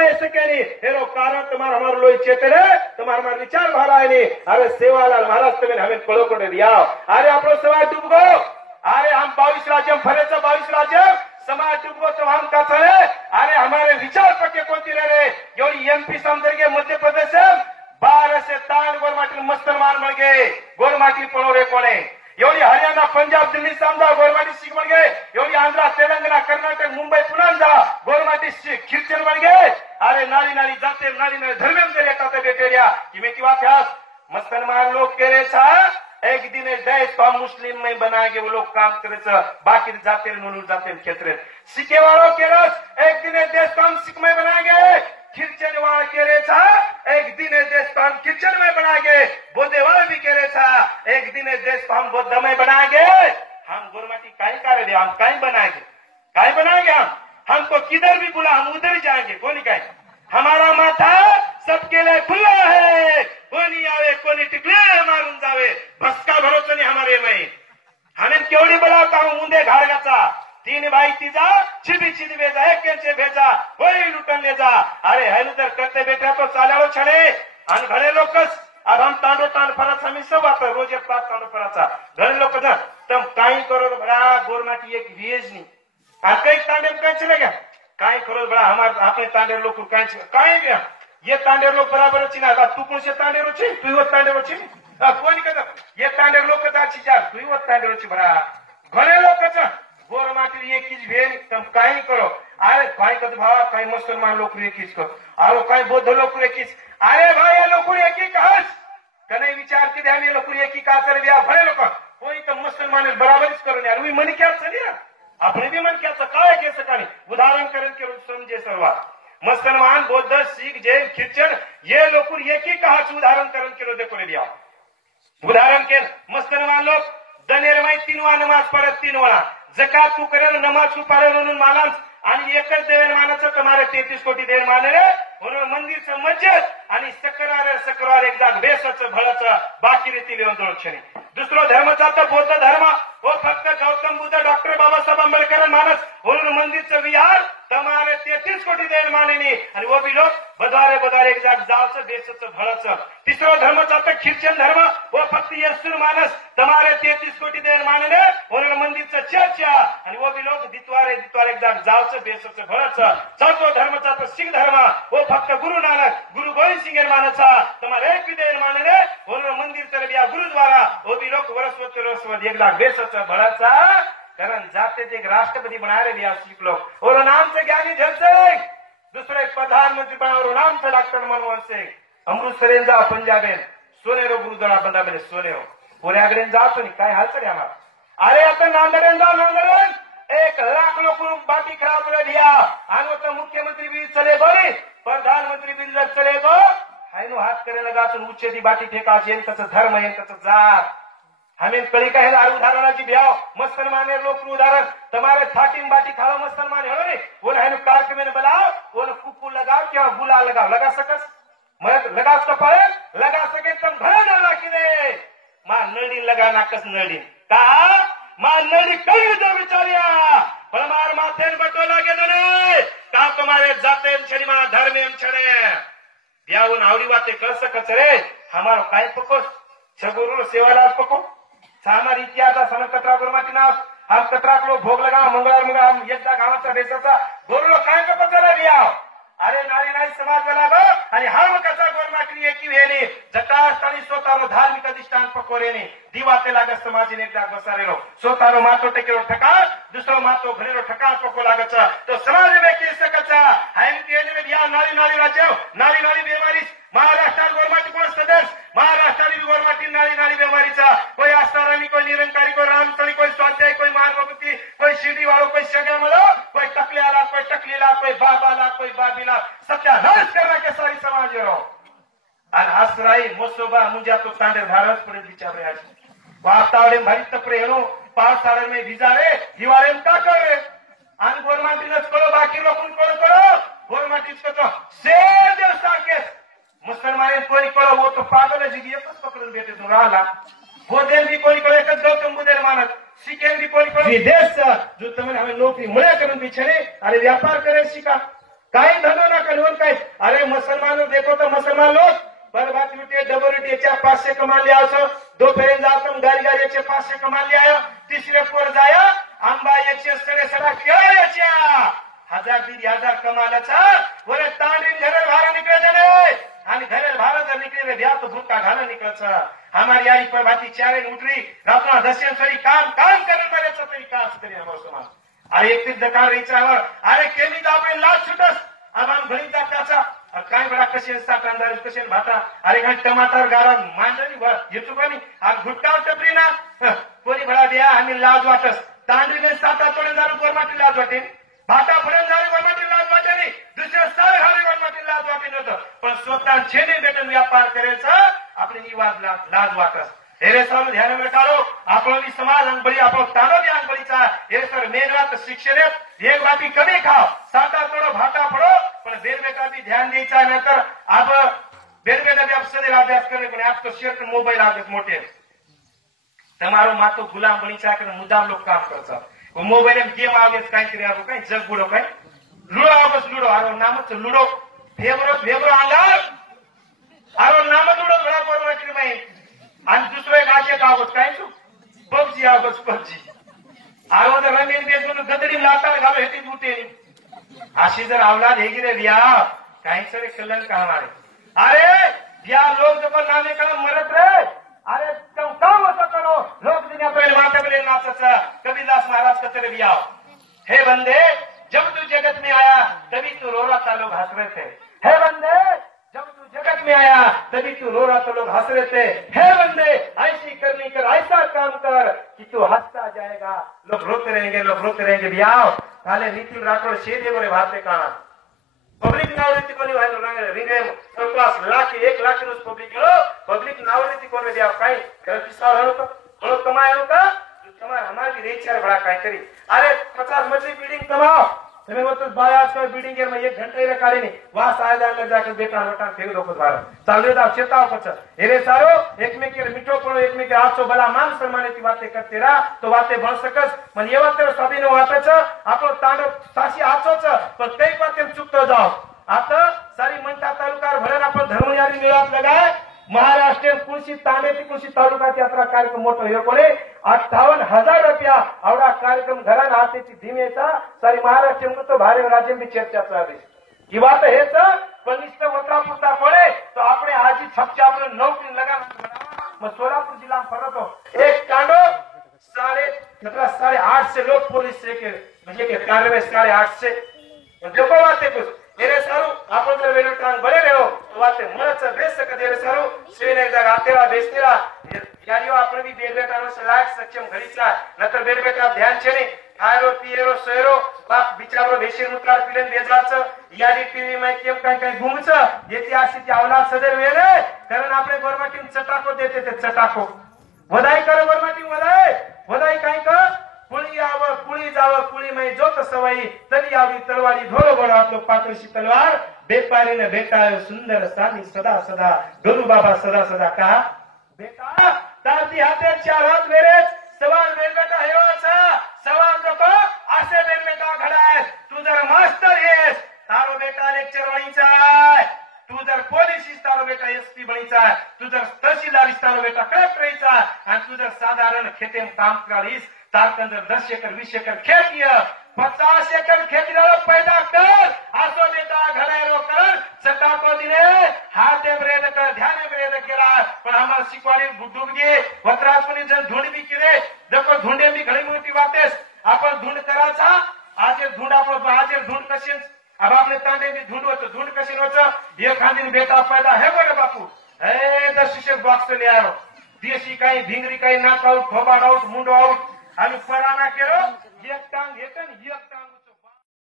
ऐसे कहनी हेरो कारण तुम्हारा हमारे लोई चेतरे तुम्हारा हमारे विचार भरा है नहीं अरे सेवालाल महाराज तुम्हें हमें कड़ो को दिया अरे आप लोग समाज डूब गो अरे हम 22 राज्य फरेचा 22 राज्य समाज डूब गो तो हम का है अरे हमारे विचार पक्के कोणती रहे एवढी एमपी समजर मध्य प्रदेश 12 से 13 गोरमाटी मुसलमान बन गए गोरमाटी पळोरे कोणे एवढी हरियाणा पंजाब दिल्ली समजा गोरमाटी शीख बन गए एवढी आंध्र तेलंगणा कर्नाटक मुंबई पुन्हा जा गोरमाटी ख्रिश्चन बन गए अरे नाली नाली जाते नाली नाली धर्मेंद्र येतात बेटेरिया कि मैं की बात मुसलमान लोग कह रहे था एक दिन देश को मुस्लिम में बनाएंगे वो लोग काम करे बाकी जाते नूनू जाते क्षेत्र सिखे वालों के रस एक दिन देश को हम सिख में बनाएंगे ख्रिश्चन वाले कह रहे था एक दिन देश को हम ख्रिश्चन में बनाएंगे बौद्ध वाले भी कह रहे था एक दिन देश को हम बौद्ध में बनाएंगे हम गोरमाटी काई करेंगे हम काई बनाएंगे हम हमको किधर भी बुला हम उधर ही जाएंगे कोनी काई हमारा माथा सबके लिए खुला है कोणी आवे कोणी टिकले मारून जावे भस्का भरोसा नहीं हमारे में हमें केवढी बोलावता हूं मुंडे घाड़गाचा 3 भाई तीजा छिदी छिदी भेजा एक केंचे भेजा कोई लुटन ले जा अरे है तर करते बेटा तो चालालो छड़े अन घणे लोकस अब हम तांडो तांड फरत हमी सब आता रोज एक 5 तांडो फराचा घणे लोक तम काई करो बड़ा गोरमाटी एक वेज नहीं आ कई तांडे काय चले गया काई करो बड़ा हमार आपने तांडे लोग काई गया ये तांडे लोग बराबर अच्छी ना तू कौन से तांडे रोची तू वो तांडे रोची कोणी कहता ये तांडे लोग कदा अच्छी जा तू वो तांडे रोची बड़ा घणे लोग कचा गोरमाटी एक चीज भेल तुम काई करो अरे काई कहते भावा काई मुसलमान लोग एक चीज करो अरे काई बौद्ध लोग एक चीज अरे भाई ये लोग एक ही कहस कने विचार के ध्यान ये लोग एक ही का कर दिया भले लोग कोई तो मुसलमान बराबर करो यार वही मन क्या चलिया अपने भी मन क्या काय के सकानी उदाहरण करें के समझे सरवा मुसलमान बौद्ध सिख जैन ख्रिश्चन ये लोग एक ही कहा उदाहरण करण के देखो दिया उदाहरण के मुसलमान लोग दनेर में 3 वा नमाज पढ़त 3 वेळा जकात तू करेल नमाज तू पढ़ेल म्हणून मानास आणि एकच देवेन मानाचं तुम्हारे 33 कोटी देवेन माने रे म्हणून मंदिरचं मस्जिद आणि सकरार एक जाग बेसचं भळचं बाकी रीती लिहून जोडछणी दुसरो धर्मचा तर बौद्ध धर्म वो फक्त गौतम बुद्ध डॉक्टर बाबासाहेब आंबेडकर मानस म्हणून मंदिरचं विहार तुम्हारे 33 कोटी देवेन मानेनी आणि वो भी लोग बदारे एक जाग जावचं बेसचं भळचं तिसरो धर्मचा तर ख्रिश्चन धर्म वो फक्त येशू मानस तुम्हारे 33 कोटी देवेन मानेने म्हणून मंदिरचं चर्चा आणि वो भी लोग दितवारे एक जाग जावचं बेसचं भळचं चौथो धर्मचा तर सिख धर्म वो फक्त गुरु नानक गुरु गोविंद सिंह मानसा तुम्हारे एक भी देवेन मानेने म्हणून मंदिर तरबिया गुरुद्वारा वो भी लोग वरस्वत एक लाख बेसचं भळचा कारण जाते एक राष्ट्रपति बना रहे दिया सिख लोग और नाम से ज्ञानी जन सिंह दूसरे प्रधानमंत्री बना और नाम से डॉक्टर मनमोहन सिंह अमृतसरेंजा पंजाबेन सोनेरो गुरुद्वारा बंदा मेरे सोनेरो पुण्याकडेन जातो नहीं काय हाल चले हमारा अरे आता नांदरेन 1 लाख लोग बाकी खराब कर दिया आनो तो मुख्यमंत्री भी चले गो प्रधानमंत्री भी चले गो हाइनो हाथ करे लगा तो उच्चे दी बाटी फेका जेन कच धर्म येन कच जात हमें कड़ी का है उदाहरणाची ब्याव मुसलमान लोग उदाहरण तुम्हारे 13 बाटी खाओ मुसलमान है नहीं वो है कार्य में बुलाओ वो कुकू लगाओ क्या गुला लगाओ लगा सकस मैं लगा कपाळे लगा सके तुम घर डाला कि रे मां नडी लगा ना कस नडी का मां नडी कई दो बिचारिया पर मार माथे बटो लागे तो रे का तुम्हारे जाते छड़ी मा धर्म एम छड़े ब्यावन आवड़ी बातें कर सकत रे हमारो काय पको छगुरु सेवालाल पको हमारी इतिहास सन कटरा गोरमाटी नाव हम कटरा को भोग लगा मंगळवार हम एकदा गावाचा बेसाचा गोरलो काय का पत्र दिया अरे नारी समाज बनावो आणि हम कसा गोरमाटी एकी वेली जटास्थानी स्वतःरो धार्मिक अधिष्ठान पकोरेनी दिवाते लाग समाजीने एकदा बसारेलो स्वतःरो मातो टेकेलो ठका दुसरो मातो घरेलो ठका पको लागच तो समाज में की सकचा हम केने में दिया नारी राज्य नारी बेमारी महाराष्ट्र गोरमाटी कोण सदस्य महाराष्ट्र गोरमाटी नारी बेमारीचा कोई आस्थारानी कोई निरंकारी कोई रामचंद्र कोई स्वाध्याय कोई मार्गवती कोई शिर्डी वालों कोई सगळ्यामुळे कोई टकल्याला कोई टकलीला कोई बाबाला कोई बाबीला सत्यानाश करना के सारी समाज रो आणि हसराई मोसोबा मुंजा तो तांडे धारस पडे बिचारे आज वातावरे भारी तपरे हेनो पावसाळे में भिजारे हिवाळे में का करे आणि गोरमाटीनच करो बाकी लोकून करो गोरमाटीच को तो सेज साकेस मुसलमान कोई करो वो तो पागल है जी एकच पकडून भेटे तू राहिला वो देन भी कोई करो एकच गौतम बुद्ध मानत શીખેલી કોઈ પણ વિદેશ છે જો તમને હવે નોકરી મળ્યા કરું બી છે ને અરે વ્યાપાર કરે શીખા કઈ ધંધો ના કર્યો કઈ अरे मुसलमानों देखो तो मुसलमान लोग बर्बाद उठे डबल उठे 500 कमा लिया दो फेरे जातम गाड़ी गाड़ी 500 कमा लिया तिसरे पोर जाया आंबा 100 क्या हजार 2000 कमालाचा वरे तांडीन घरे बाहेर निकळे ने आणि घरे बाहेर जर निकळे व्या तो भूता घाला निकळचा हमारी आई पर बाती चारे उठरी रातना 10 सरी काम करन मारे तरी कास करी हमरो समाज अरे एक तीन दकार रिचावर अरे केमी तो आपण लाज छुटस आमान घणी टाकाचा काय बडा कशे साठांदार कशे भाता अरे काय टमाटर गारा मांडणी येतो कोणी आ गुटका टपरी ना कोणी बडा द्या आम्ही लाज वाटस तांडीने 7-8 हजार गोरमाटी लाज वाटे भाटा पर्यंत झाले गोरमाटी लाज वाटे नाही दुसऱ्या सारे हारे गोरमाटी लाज वाटे नव्हतं पण स्वतः छेने भेटून व्यापार करायचा आपली निवाज लाज वाटस हे सर ध्यान में काढो आपण समाज अंगबळी आपण तानो बी अंगबळीचा हे सर मेन बात शिक्षणात एक बाती कमी खाओ साता तोडो भाटा पडो पण बेलबेटा भी ध्यान द्यायचा नंतर आप बेलबेटा भी अफसर अभ्यास करे पण आप तो शेर मोबाईल आगत मोठे તમારો માતો ગુલામ બની ચાકર મુદ્દામ લોક કામ કરતા મોબાઈલ એમ ગેમ આવે કાઈ કરી આવો કાઈ જગ બુડો કાઈ લૂડો આવસ લૂડો આરો નામ છે લૂડો ફેવરો આંગાર આરો નામ લૂડો બડા પરવાટી માં आणि दुसरं एक आशे आवत काय तू पबजी आवत पबजी आरो जर रमेन बेसून गदडी लाता घालो हेती उठे अशी जर अवलाद हे गिरे दिया काही सरे कलन का हमारे अरे या लोग जब नामे का मरत रे अरे तुम काम असं करो लोग दुनिया पहले माता पहले नाचता कबीरदास महाराज का तेरे दिया हे बंदे जब तू जगत में आया तभी तू रो रहा था लोग हंस रहे थे हे बंदे जब तू जगत में आया तभी तू रो रहा तो लोग हंस रहे थे हे बंदे ऐसी करनी कर ऐसा काम कर कि तू हंसता जाएगा लोग रोते रहेंगे भैया काले नितिन राठौड़ शेदे बोले भारतीय काना पब्लिक नावडीती कोणी व्हायला रिंगे सरप्लस लाख 1 लाख रोज पब्लिक लो पब्लिक नावडीती कोणी दिया काय कर किसा हो तो बोलो कमायो का तुम्हारा हमारी रेचर बड़ा काय करी अरे 50 मजली बिल्डिंग कमाओ તમે તો બાય આજકાલ બિલ્ડિંગ માં 1 ઘંટા રે કાઢીને વા સાયદા અંદર જાકે બેટા વટા ફેર દોકો દ્વારા ચાલ્યો તા ચેતાવ પછ એરે સારો એકમેકે મીઠો પણ એકમેકે આછો ભલા માન સન્માનેથી વાતે કરતે રા તો વાતે ભણ सकस मन एवा तर सभीनो वाते छ આપણો તાંડો સાસી આછો छ પણ કઈ વાતે ચૂકતો જાવ आता सारी मंठा तालुका भरण आपण धर्मयारी मेळाप लगाय महाराष्ट्र कृषी तांडेती कृषी तालुकाची यात्रा कार्यक्रम मोठो हे कोणी 58,000 रुपया आवडा कार्यक्रम घरान हातेची धीमेचा सारी महाराष्ट्र में तो भारे राज्य में चर्चा चालू ही बात हेच पण निष्ठ वत्रापुरता पडे तो આપણે आजी छपच्या આપણે नौकरी लगाना मग सोलापूर जिल्हा में फरतो एक कांडो 8:30 लोग पुलिस से के म्हणजे के कार्य 8:30 देखो बाते कुछ एरे सारू आपण जर वेळ टांग बरे रेहो तो वाते मरच बेस सकते एरे सारू श्रीने जगा तेरा बेस्तीरा यारियो आपण भी बेलबेटानो से लायक सक्षम घडीचा नंतर बेलबेटा ध्यान छे ने खायरो पियरो सोयरो बाप बिचारो बेशीर मुत्रार पिलेन बेजाच यारी टीवी में केम काय घुमच येती आशीची अवलाद सदैव वेले कारण आपले गवर्नमेंट चटाको देते ते चटाको वधाई कर गवर्नमेंट वधाई काय का पुळी जाव पुळी में जोत सवाई तरी आवडी तलवारी धोरो बडो आपलो पात्रशी तलवार बेपारी ने बेटायो सुंदर सानी सदा सदा गुरु बाबा सदा सदा कहा बेटा तारती हाते 4 हात मेरे सवाल बेटा हेरो छ सवाल जको आसे बेटा घडाय तू जर मास्टर हेस तारो बेटा लेक्चर वणीचा तू जर पोलीस तारो बेटा एसपी बणीचा तू जर तहसीलदार तारो बेटा कलेक्टर रहीचा आणि तू जर साधारण खेतेम काम करीस तारकंदर 10 एकर 20 एकर खेती 50 एकर खेती पैदा कर आसो बेटा घडायरो कर सटाको दिने हाते ब्रेद कर ध्यान ब्रेद केला पण आम्हाला शिकवाडी डुबगे वत्राजपणी जण धुंड बी केले देखो धुंडे बी घडी मोठी वाटेस आपण धुंड करायचा आज धुंड आपण आज धुंड कशीन अब आपले तांडे बी धुंड होतो धुंड कशीन होतो एक खांदीन बेटा पैदा हे बरे बापू हे 10 शिक्षक बॉक्स ले आरो देशी काही भिंगरी काही नाक आउट थोबाड आउट मुंडो आउट आणि पराना केरो एक टांग एक टांग